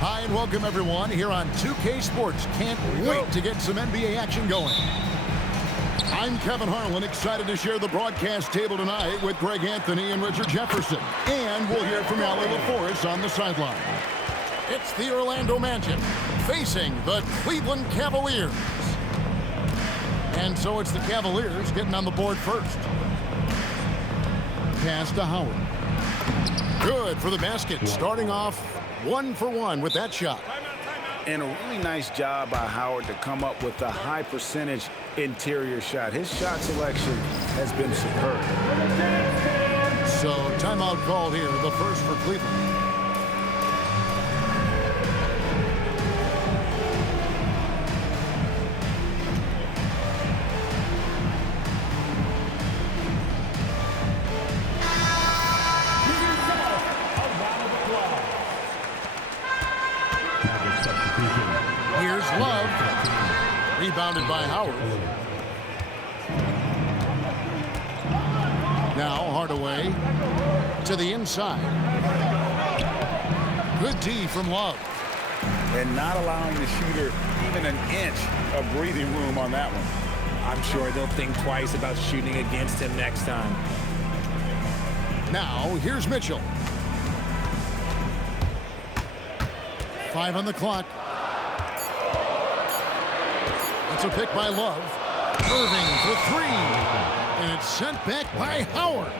Hi and welcome everyone here on 2K Sports. Can't wait to get some NBA action going. I'm Kevin Harlan, excited to share the broadcast table tonight with Greg Anthony and Richard Jefferson. And we'll hear from Allie LaForest on the sideline. It's the Orlando Magic facing the Cleveland Cavaliers. And so it's the Cavaliers getting on the board first. Pass to Howard. Good for the basket, starting off 1 for 1 with that shot. And a really nice job by Howard to come up with a high percentage interior shot. His shot selection has been superb. So timeout called here, the first for Cleveland. Here's Love. Rebounded by Howard. Now Hardaway to the inside. Good D from Love. And not allowing the shooter even an inch of breathing room on that one. I'm sure they'll think twice about shooting against him next time. Now here's Mitchell. 5 on the clock. It's a pick by Love. Irving for 3. And it's sent back by Howard.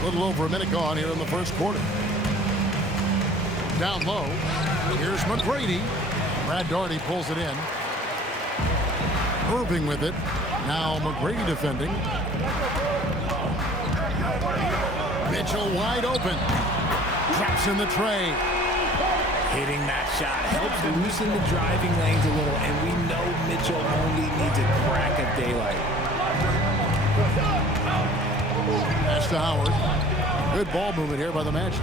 A little over a minute gone here in the first quarter. Down low. Here's McGrady. Brad Daugherty pulls it in. Irving with it. Now McGrady defending. Mitchell wide open. Drops in the tray. Hitting that shot helps loosen the driving lanes a little, and we know Mitchell only needs a crack of daylight. Pass to Howard. Good ball movement here by the Magic.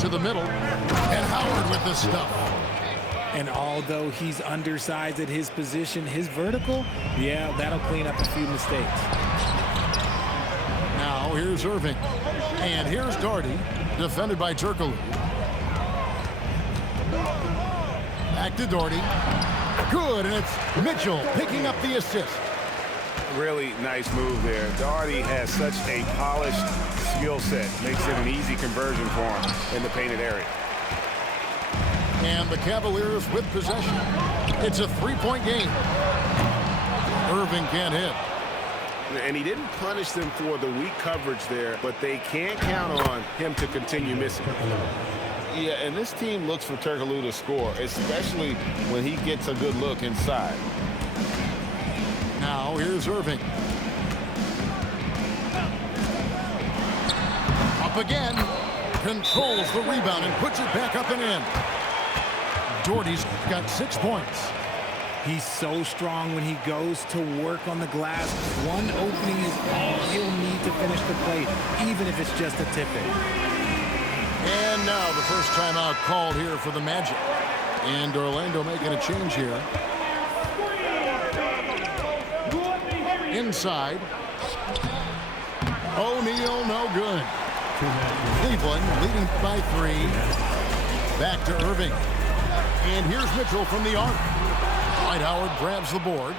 To the middle. And Howard with the stuff. And although he's undersized at his position, his vertical, yeah, that'll clean up a few mistakes. Now here's Irving. And here's Daugherty, defended by Turkoglu. Back to Daugherty. Good, and it's Mitchell picking up the assist. Really nice move there. Daugherty has such a polished skill set. Makes it an easy conversion for him in the painted area. And the Cavaliers with possession. It's a 3-point game. Irving can't hit. And he didn't punish them for the weak coverage there, but they can't count on him to continue missing. Yeah, and this team looks for Turkoglu to score, especially when he gets a good look inside. Now here's Irving. Up again. Controls the rebound and puts it back up and in. Daugherty's got 6 points. He's so strong when he goes to work on the glass. One opening is all he'll need to finish the play, even if it's just a tip-in. And now the first timeout called here for the Magic. And Orlando making a change here. Inside. O'Neal, no good. Cleveland leading by 3. Back to Irving. And here's Mitchell from the arc. Dwight Howard grabs the board.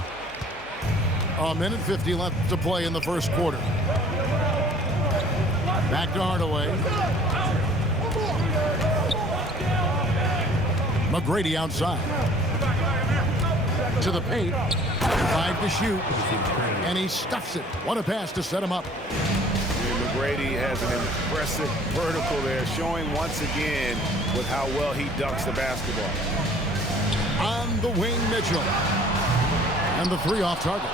A minute 50 left to play in the first quarter. Back to Hardaway. McGrady outside. To the paint. 5 to shoot. And he stuffs it. What a pass to set him up. McGrady has an impressive vertical there, showing once again with how well he dunks the basketball. On the wing, Mitchell. And the 3 off target.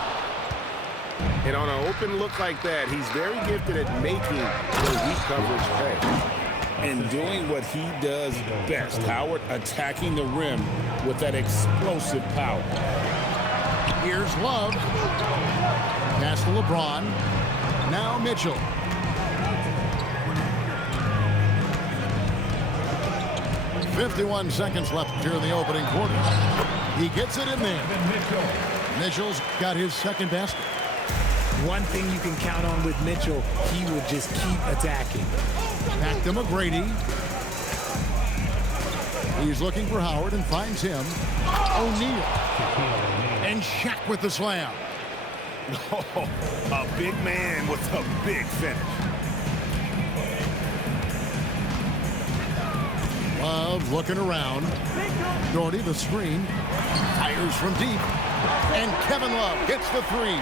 And on an open look like that, he's very gifted at making the weak coverage pay. And doing what he does best, Howard attacking the rim with that explosive power. Here's Love. Pass to LeBron. Now Mitchell. .51 seconds left here in the opening quarter. He gets it in there. Mitchell's got his second basket. One thing you can count on with Mitchell, he will just keep attacking. Back to McGrady. He's looking for Howard and finds him. O'Neal. And Shaq with the slam. Oh, a big man with a big finish. Love looking around. Doherty, the screen. Fires from deep. And Kevin Love gets the three.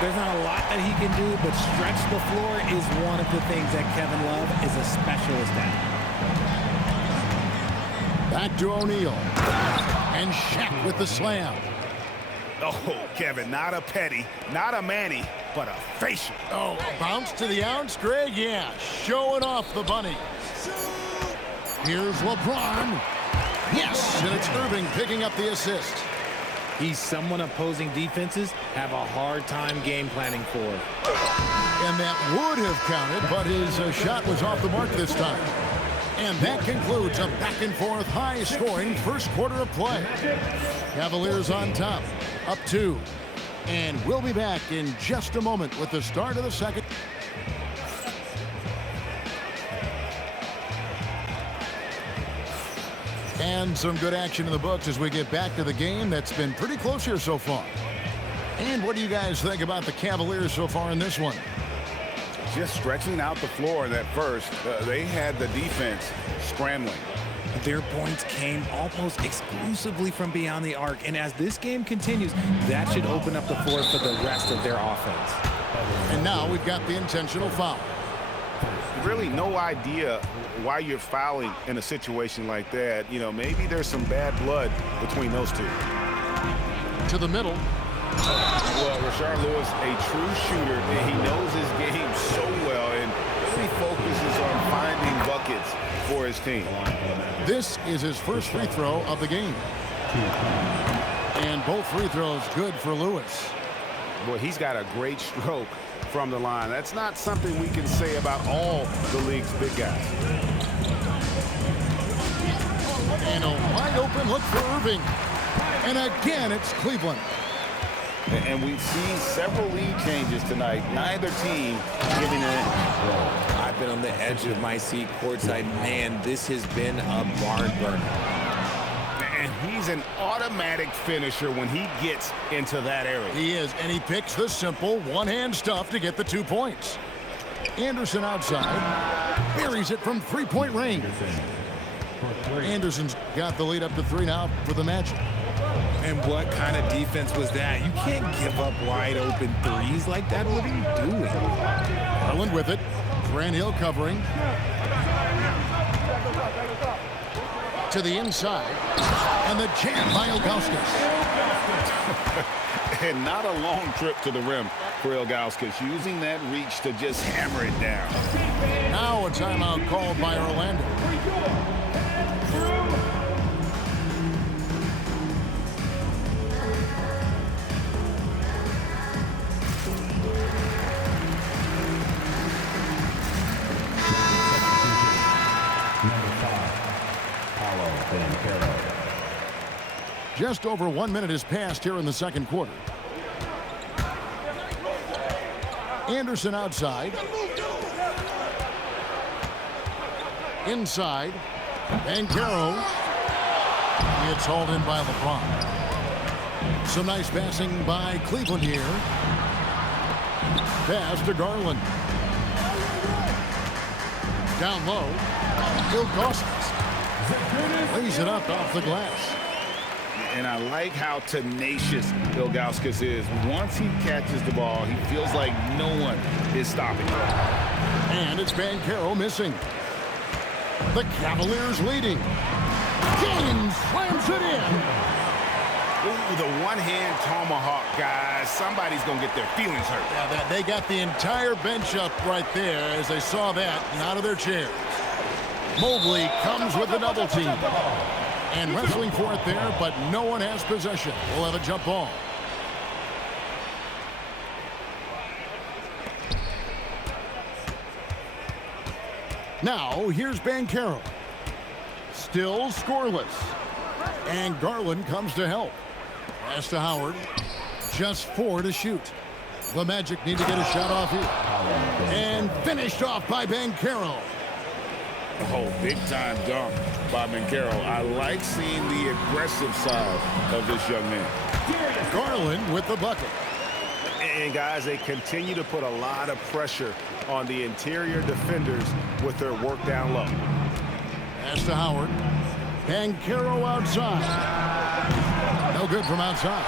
There's not a lot that he can do, but stretch the floor is one of the things that Kevin Love is a specialist at. Back to O'Neal. And Shaq with the slam. Oh, Kevin, not a petty, not a Manny, but a facial. Oh, bounce to the ounce, Greg. Yeah, showing off the bunny. Here's LeBron. Yes, and it's Irving picking up the assist. He's someone opposing defenses have a hard time game planning for. And that would have counted, but his shot was off the mark this time. And that concludes a back-and-forth, high-scoring first quarter of play. Cavaliers on top, up 2. And we'll be back in just a moment with the start of the second. And some good action in the books as we get back to the game that's been pretty close here so far. And what do you guys think about the Cavaliers so far in this one? Just stretching out the floor in that first. They had the defense scrambling. Their points came almost exclusively from beyond the arc. And as this game continues, that should open up the floor for the rest of their offense. And now we've got the intentional foul. Really no idea why you're fouling in a situation like that. You know, maybe there's some bad blood between those two. To the middle. Well, Rashard Lewis, a true shooter, and he knows his game so well and really focuses on finding buckets for his team. This is his first free throw of the game. And both free throws good for Lewis. Boy, he's got a great stroke from the line. That's not something we can say about all the league's big guys. And a wide open look for Irving. And again, it's Cleveland. And we've seen several lead changes tonight. Neither team giving in. I've been on the edge of my seat courtside. Man, this has been a barn burner. And he's an automatic finisher when he gets into that area. He is, and he picks the simple one-hand stuff to get the 2 points. Anderson outside. Buries it from three-point range. Anderson's got the lead up to 3 now for the Magic. And what kind of defense was that? You can't give up wide open threes like that. What are you doing? Garland with it. Grant Hill covering. To the inside. And the jam by Ilgauskas. And not a long trip to the rim for Ilgauskas, using that reach to just hammer it down. Now a timeout called by Orlando. Just over 1 minute has passed here in the second quarter. Anderson outside. Inside. Banchero. It's hauled in by LeBron. Some nice passing by Cleveland here. Pass to Garland. Down low. Ilgauskas lays it up off the glass. And I like how tenacious Ilgauskas is. Once he catches the ball, he feels like no one is stopping him. And it's Banchero missing. The Cavaliers leading. James slams it in. Ooh, the one-hand tomahawk, guys. Somebody's going to get their feelings hurt. Yeah, they got the entire bench up right there as they saw that and out of their chairs. Mobley comes with the double team. And wrestling for it there, but no one has possession. We'll have a jump ball. Now, here's Banchero. Still scoreless. And Garland comes to help. Pass to Howard. Just 4 to shoot. The Magic need to get a shot off here. And finished off by Banchero. Oh, big-time dunk by Banchero. I like seeing the aggressive side of this young man. Garland with the bucket. And, guys, they continue to put a lot of pressure on the interior defenders with their work down low. Pass to Howard. Banchero outside. No good from outside.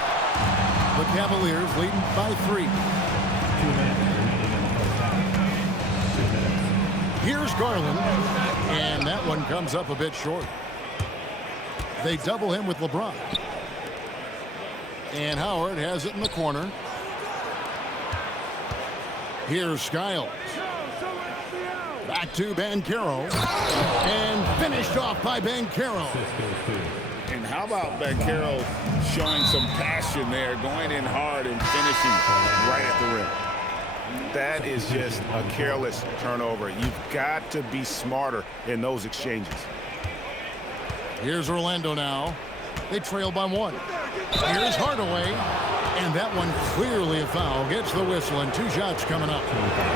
The Cavaliers leading by 3. Here's Garland. And that one comes up a bit short. They double him with LeBron. And Howard has it in the corner. Here's Skiles. Back to Banchero. And finished off by Banchero. And how about Banchero showing some passion there, going in hard and finishing right at the rim. That is just a careless turnover. You've got to be smarter in those exchanges. Here's Orlando now. They trail by 1. Here's Hardaway. And that one clearly a foul. Gets the whistle and 2 shots coming up.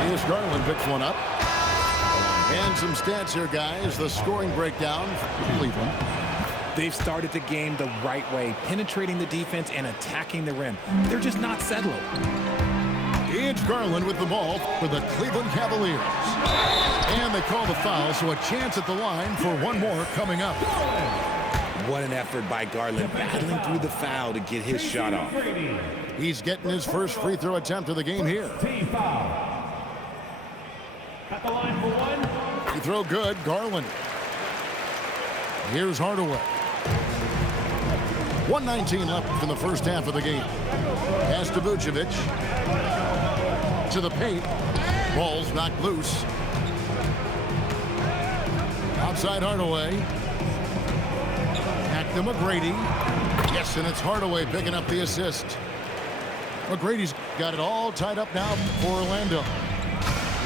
Here's Garland picks one up. And some stats here, guys. The scoring breakdown for Cleveland. They've started the game the right way, penetrating the defense and attacking the rim. They're just not settling. It's Garland with the ball for the Cleveland Cavaliers. And they call the foul, so a chance at the line for one more coming up. What an effort by Garland, battling through the foul to get his shot off. He's getting his first free throw attempt of the game here. At the line for 1. Free throw good, Garland. Here's Hardaway. 1:19 left in the first half of the game. Pass to Vucevic. To the paint. Ball's knocked loose. Outside Hardaway. Back to McGrady. Yes, and it's Hardaway picking up the assist. McGrady's got it all tied up now for Orlando.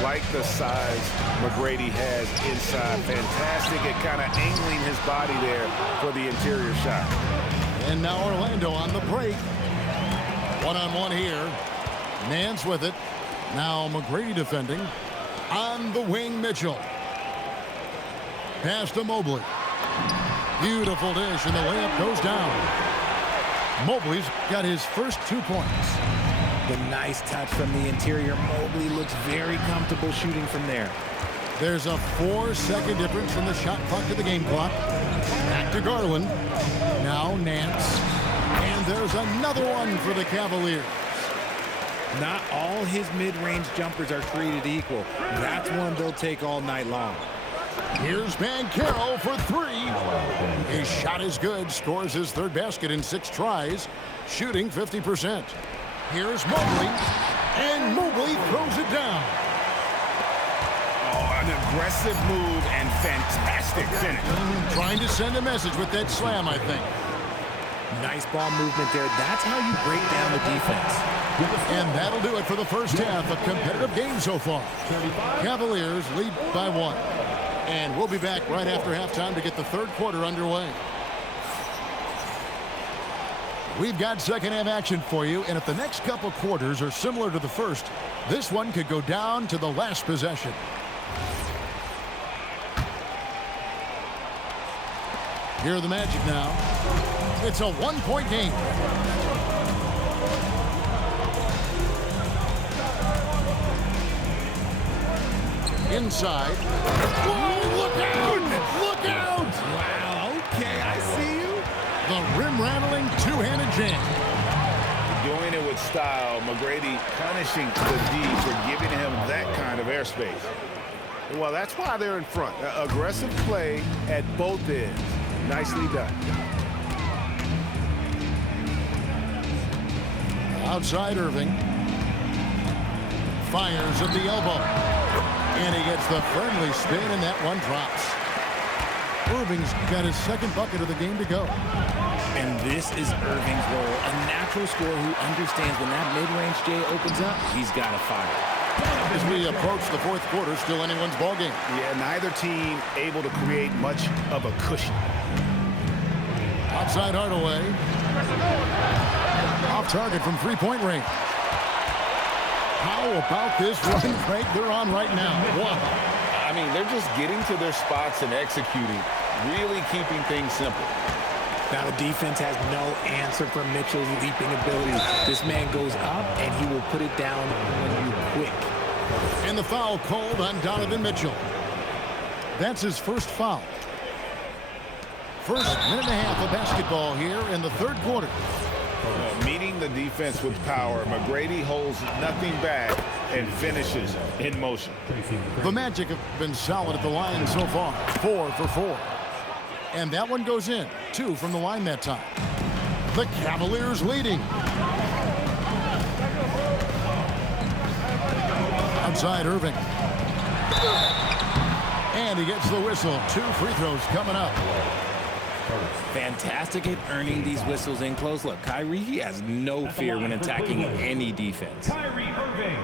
Like the size McGrady has inside. Fantastic at kind of angling his body there for the interior shot. And now Orlando on the break. One-on-one here. Nance with it. Now McGrady defending. On the wing, Mitchell. Pass to Mobley. Beautiful dish, and the layup goes down. Mobley's got his first 2 points. The nice touch from the interior. Mobley looks very comfortable shooting from there. There's a 4-second difference from the shot clock to the game clock. Back to Garland. Now Nance. And there's another one for the Cavaliers. Not all his mid-range jumpers are created equal. That's one they'll take all night long. Here's Banchero for 3. His shot is good. Scores his 3rd basket in 6 tries. Shooting 50%. Here's Mobley. And Mobley throws it down. Oh, an aggressive move and fantastic finish. Trying to send a message with that slam, I think. Nice ball movement there. That's how you break down the defense. And that'll do it for the first half. A competitive game so far. Cavaliers lead by 1. And we'll be back right after halftime to get the 3rd quarter underway. We've got second half action for you, and if the next couple quarters are similar to the first, this one could go down to the last possession. Here are the Magic now. It's a 1-point game. Inside. Whoa, look out! Look out! Wow, okay, I see you. The rim-rattling two-handed jam. Doing it with style. McGrady punishing the D for giving him that kind of airspace. Well, that's why they're in front. Aggressive play at both ends. Nicely done. Outside Irving. Fires at the elbow. And he gets the friendly spin, and that one drops. Irving's got his 2nd bucket of the game to go. And this is Irving's role, a natural scorer who understands when that mid-range J opens up, he's got to fire. As we approach the 4th quarter, still anyone's ball game. Yeah, neither team able to create much of a cushion. Outside Hardaway. Off target from 3-point range. How about this run break they're on right now? Wow. I mean, they're just getting to their spots and executing, really keeping things simple. Now the defense has no answer for Mitchell's leaping ability. This man goes up, and he will put it down when you quick. And the foul called on Donovan Mitchell. That's his first foul. First minute and a half of basketball here in the third quarter. Meeting the defense with power, McGrady holds nothing back and finishes in motion. The Magic have been solid at the line so far. 4 for 4. And that one goes in. 2 from the line that time. The Cavaliers leading. Outside Irving. And he gets the whistle. 2 free throws coming up. Fantastic at earning these whistles in close. Look, Kyrie, he has no fear when attacking any defense. Kyrie Irving,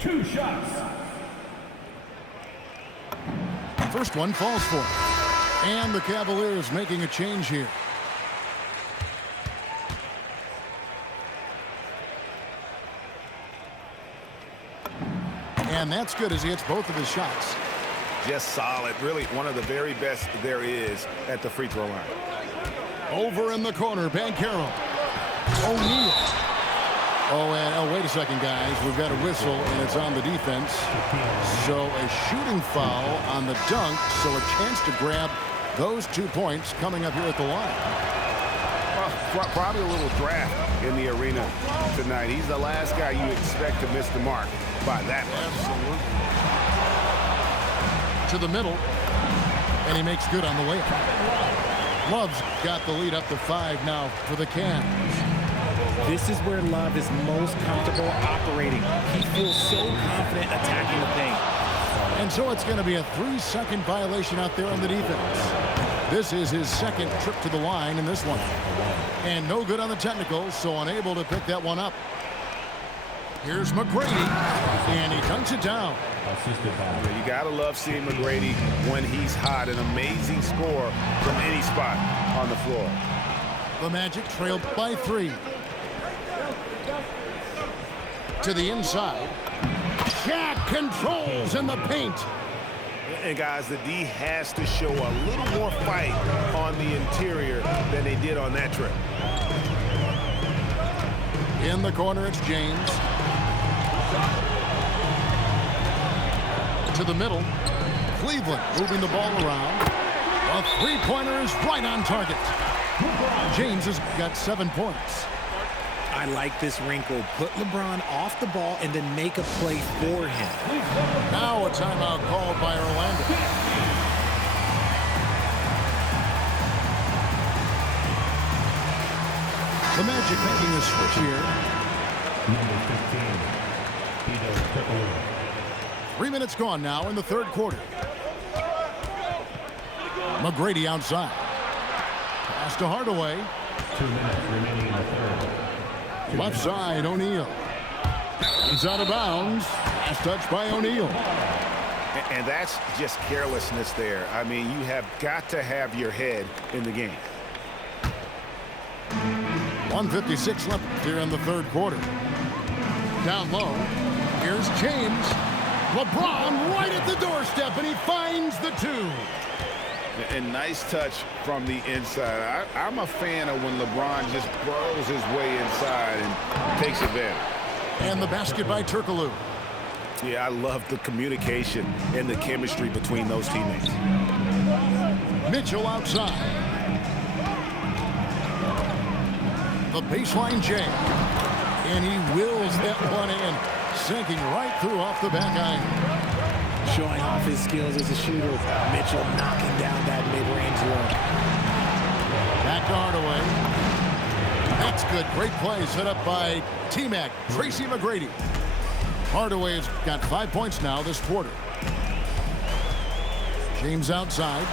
2 shots. First one falls for him. And the Cavaliers making a change here. And that's good as he hits both of his shots. Just solid. Really one of the very best there is at the free throw line. Over in the corner, Banchero. O'Neal. Oh, wait a second, guys. We've got a whistle, and it's on the defense. So a shooting foul on the dunk, so a chance to grab those 2 points coming up here at the line. Well, probably a little draft in the arena tonight. He's the last guy you expect to miss the mark by that much. Absolutely. To the middle, and he makes good on the layup. Love's got the lead up to 5 now for the Cavs. This is where Love is most comfortable operating. He feels so confident attacking the paint. And so it's going to be a 3-second violation out there on the defense. This is his second trip to the line in this one. And no good on the technicals, so unable to pick that one up. Here's McGrady, and he dunks it down. You got to love seeing McGrady when he's hot. An amazing score from any spot on the floor. The Magic trailed by 3. To the inside. Shaq controls in the paint. And guys, the D has to show a little more fight on the interior than they did on that trip. In the corner, it's James. To the middle. Cleveland moving the ball around. A three-pointer is right on target. James has got 7 points. I like this wrinkle. Put LeBron off the ball and then make a play for him. Now a timeout called by Orlando. The Magic making a switch here. Number 15, Pino. 3 minutes gone now in the third quarter. McGrady outside. Pass to Hardaway. 2 minutes remaining in the third. Left side, O'Neal. He's out of bounds. Last touch by O'Neal. And that's just carelessness there. I mean, you have got to have your head in the game. 1:56 left here in the third quarter. Down low. Here's James. LeBron right at the doorstep, and he finds the 2. And nice touch from the inside. I'm a fan of when LeBron just burrows his way inside and takes advantage. And the basket by Turkoglu. Yeah, I love the communication and the chemistry between those teammates. Mitchell outside. The baseline J. And he wills that one in, sinking right through off the back iron. Showing off his skills as a shooter. Mitchell knocking down that mid-range look. Back to Hardaway. That's good. Great play set up by T-Mac, Tracy McGrady. Hardaway has got 5 points now this quarter. James outside.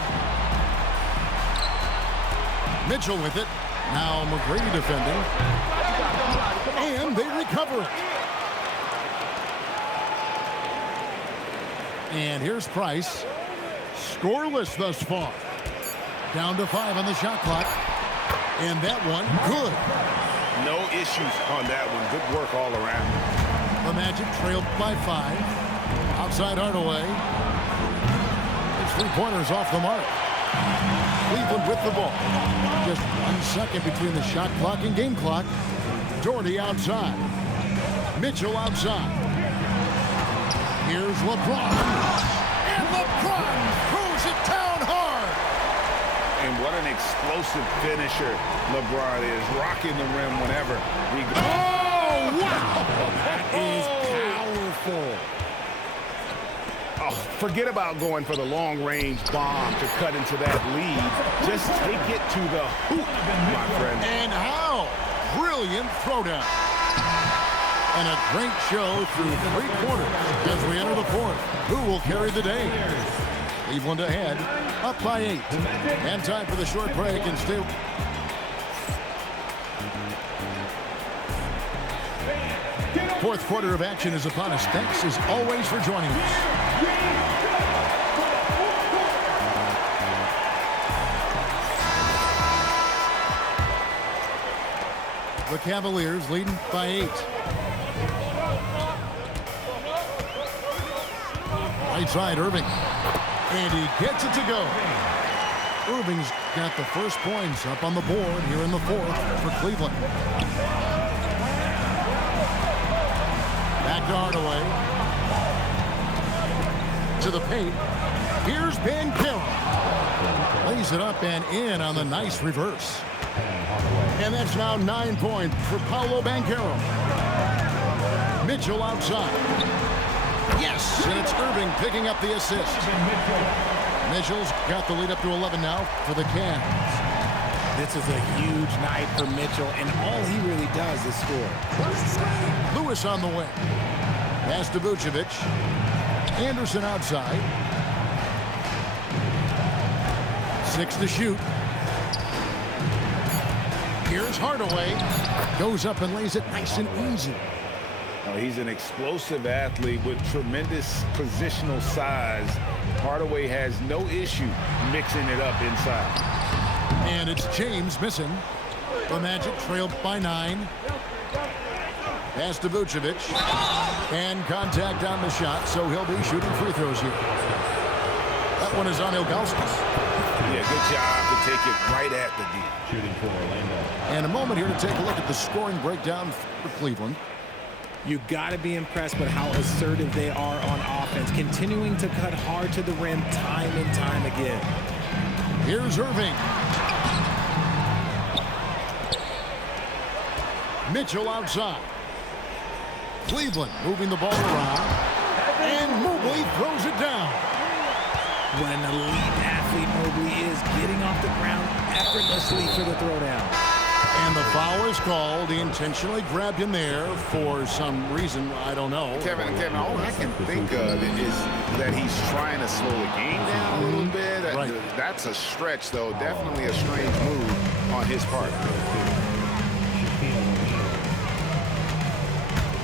Mitchell with it. Now McGrady defending. And they recover it. And here's Price. Scoreless thus far. Down to 5 on the shot clock. And that one, good. No issues on that one. Good work all around. The Magic trailed by 5. Outside Hardaway. It's 3-pointers off the mark. Cleveland with the ball. Just 1 second between the shot clock and game clock. Doherty outside. Mitchell outside. Here's LeBron. And LeBron throws it down hard. And what an explosive finisher LeBron is. Rocking the rim whenever he goes. Oh, wow. That is powerful. Oh, forget about going for the long-range bomb to cut into that lead. Just take it to the hoop, my friend. And how brilliant throwdown. And a great show through 3 quarters as we enter the 4th. Who will carry the day? Cleveland ahead, up by 8. And time for the short break and stay. Fourth quarter of action is upon us. Thanks as always for joining us. The Cavaliers leading by 8. Right side, Irving. And he gets it to go. Irving's got the first points up on the board here in the 4th for Cleveland. Back to Hardaway. To the paint. Here's Banchero. Lays it up and in on the nice reverse. And that's now 9 points for Paolo Banchero. Mitchell outside. Yes, and it's Irving picking up the assist. Mitchell's got the lead up to 11 now for the Cavs. This is a huge night for Mitchell, and all he really does is score. Lewis on the way. Pass to Vucevic. Anderson outside. 6 to shoot. Here's Hardaway. Goes up and lays it nice and easy. Oh, he's an explosive athlete with tremendous positional size. Hardaway has no issue mixing it up inside. And it's James missing. The Magic trailed by 9. Pass to Vucevic. And contact on the shot, so he'll be shooting free throws here. That one is on Ilgauskas. Yeah, good job to take it right at the D. Shooting for Orlando. And a moment here to take a look at the scoring breakdown for Cleveland. You got to be impressed with how assertive they are on offense, continuing to cut hard to the rim time and time again. Here's Irving. Mitchell outside. Cleveland moving the ball around. And Mobley throws it down. What an elite athlete Mobley is, getting off the ground effortlessly for the throwdown. And the foul is called. He intentionally grabbed him there for some reason. I don't know. Kevin, all I can think of is that he's trying to slow the game down a little bit. Right. That's a stretch, though. Definitely a strange move on his part.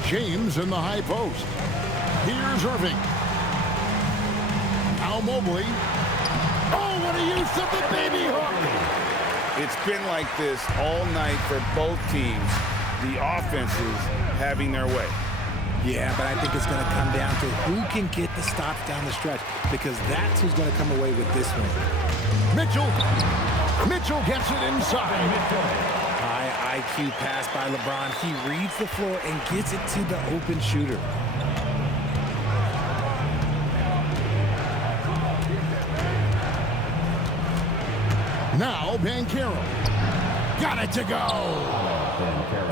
James in the high post. Here's Irving. Now Mobley. Oh, what a use of the baby hook. It's been like this all night for both teams. The offenses having their way. Yeah, but I think it's going to come down to who can get the stops down the stretch, because that's who's going to come away with this one. Mitchell gets it inside. High IQ pass by LeBron. He reads the floor and gets it to the open shooter. Now Banchero. Got it to go.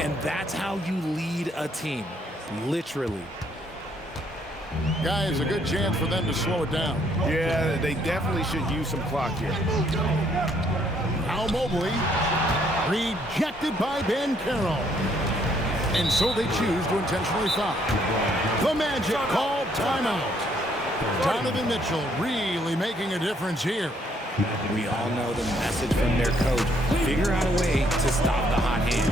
And that's how you lead a team, literally. Guys, a good chance for them to slow it down. Yeah, they definitely should use some clock here. Now Mobley. Rejected by Banchero. And so they choose to intentionally foul. The Magic called timeout. Donovan Mitchell really making a difference here. We all know the message from their coach. Figure out a way to stop the hot hand.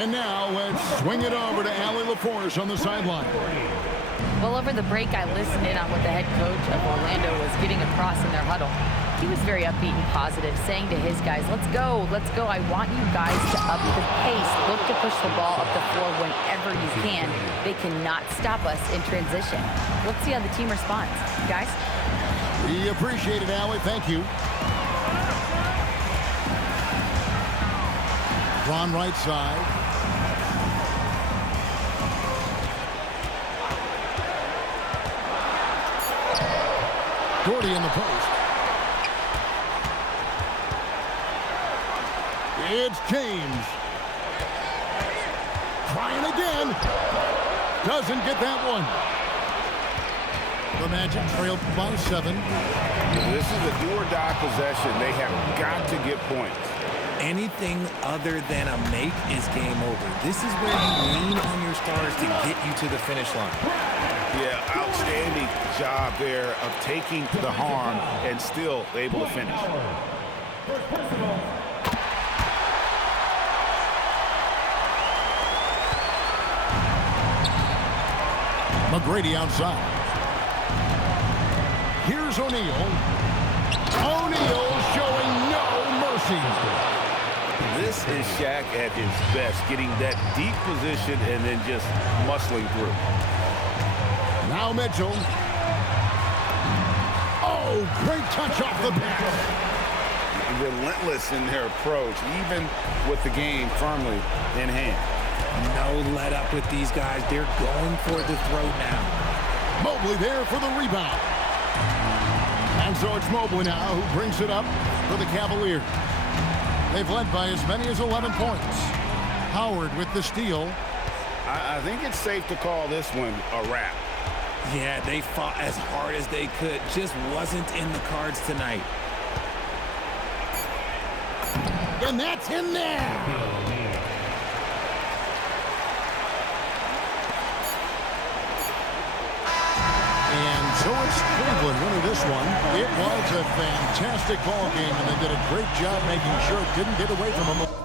And now let's swing it over to Allie LaForce on the sideline. Well, over the break, I listened in on what the head coach of Orlando was getting across in their huddle. He was very upbeat and positive, saying to his guys, let's go. I want you guys to up the pace. Look to push the ball up the floor whenever you can. They cannot stop us in transition. Let's see how the team responds. Guys? We appreciate it, Allie. Thank you. Ron right side. Gordy in the post. It's James. Trying again. Doesn't get that one. The Magic trailed by 7. This is a do-or-die possession. They have got to get points. Anything other than a make is game over. This is where you lean on your stars to get you to the finish line. Yeah, outstanding job there of taking the harm and still able to finish. McGrady outside. Here's O'Neal. O'Neal showing no mercy. This is Shaq at his best, getting that deep position and then just muscling through. Now Mitchell. Oh, great touch off the pass. Relentless in their approach, even with the game firmly in hand. No let up with these guys. They're going for the throat now. Mobley there for the rebound. And so it's Mobley now who brings it up for the Cavaliers. They've led by as many as 11 points. Howard with the steal. I think it's safe to call this one a wrap. Yeah, they fought as hard as they could. Just wasn't in the cards tonight. And that's in there. And so it's Cleveland winning this one. It was a fantastic ball game, and they did a great job making sure it didn't get away from them.